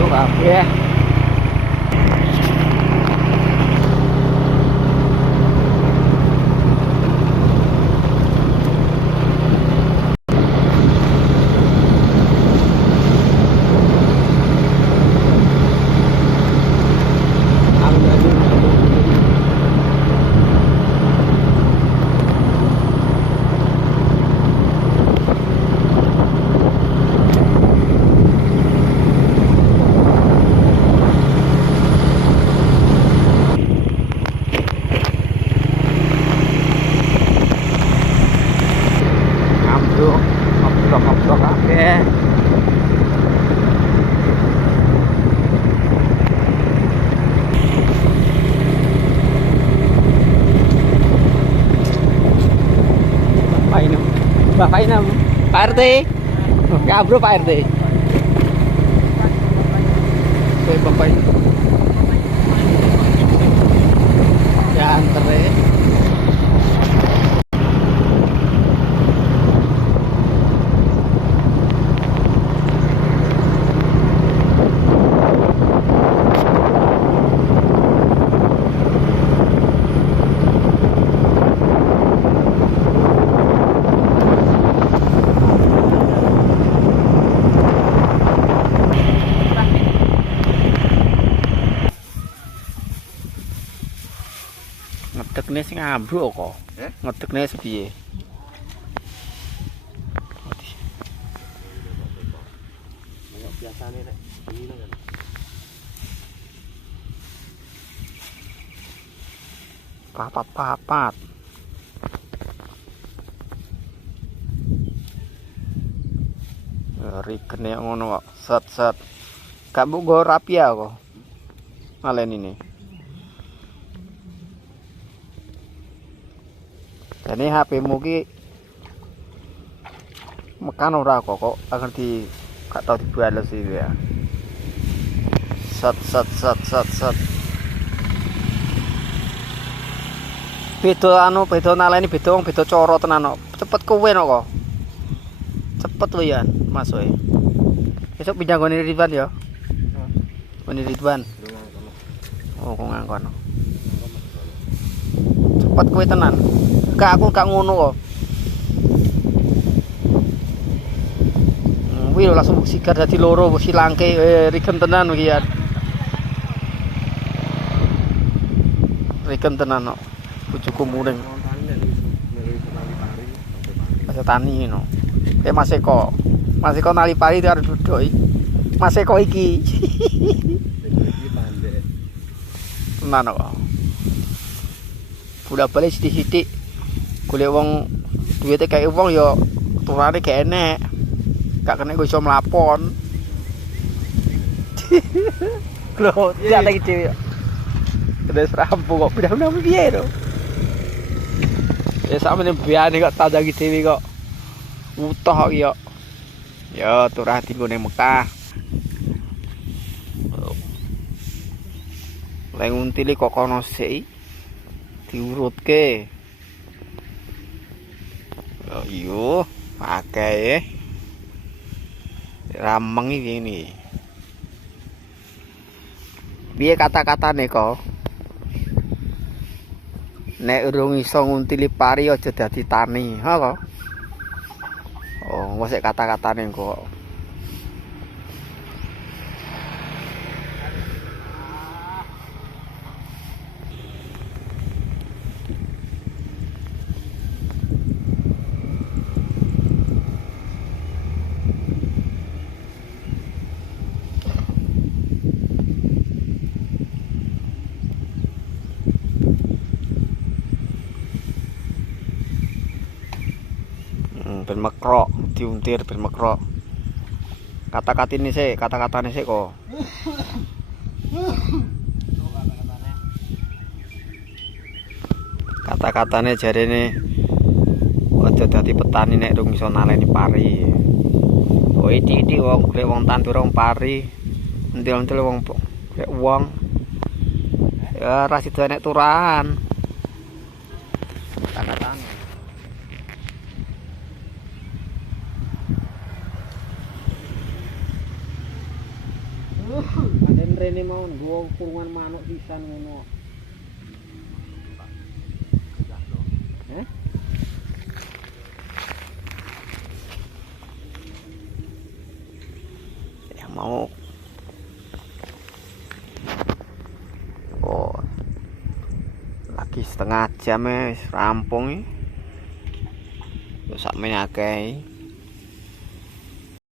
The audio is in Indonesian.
ambruk kabeh. Ngobrol kabeh. Bapak ini Pak RT. Ngabro Pak RT. Bapak ini. Ya anter ya. Ngedekne sing ambruk kok. Ngedekne sepiye? Biasane nek ngene kan. Papat-papat. Rikene ngono kok. Set-set. Gak mbok go rapi ya kok. Malen ini. Ini HP-mu ki mekan ora kok agar di gak tau dibales iki ya. Set. Beda naleni beda wong beda cara tenan kok. Cepet kowe kok. Cepet lho ya Mas we. Besok pindah gone Ridwan ya. Gone Ridwan. Oh kok ngangkon. Cepet kowe tenan. Aku gak ngono kok. Wih langsung sigar dadi loro silangke rigen tenan iki ya. Rigen tenan kok. Bojoku muring. Mas tani no. Mas Eko nali pari arep duduk iki. Mas Eko iki. Tenan kok. Udah balik sithik-sithik. Golek wong duwite kae wong ya turane gak enek. Gak kena iso mlapon. Lho, jak lagi dhewe. Terus rampung kok pindah-pindah piye to? Ya sampeyan biane kok tandangi dhewe kok. Utuh kok ya. Ya turah tinggo ning Mekah. Lek nguntili kok kono sik diurutke. Oh iya, akeh rameng iki ini. Piye kata-katane kok? Nek urung iso nguntili pari aja dadi tani, ha kok? Oh, wis kata-katane kok. Ben mekrok diuntir ben mekrok. Kata-katane sik kok. Kata-katane jarene aja dadi petani nek rung iso naleni pari. Oh iki wong golek wong tandur wong pari. Entil-entil wong golek wong. Ya ra sida nek turahan. Kata-katane. rene mau nggo kurungan manuk pisan ngono. Heh? Ya mau. Oh. Lagi setengah jam wis rampung iki. Wis sakmene akeh.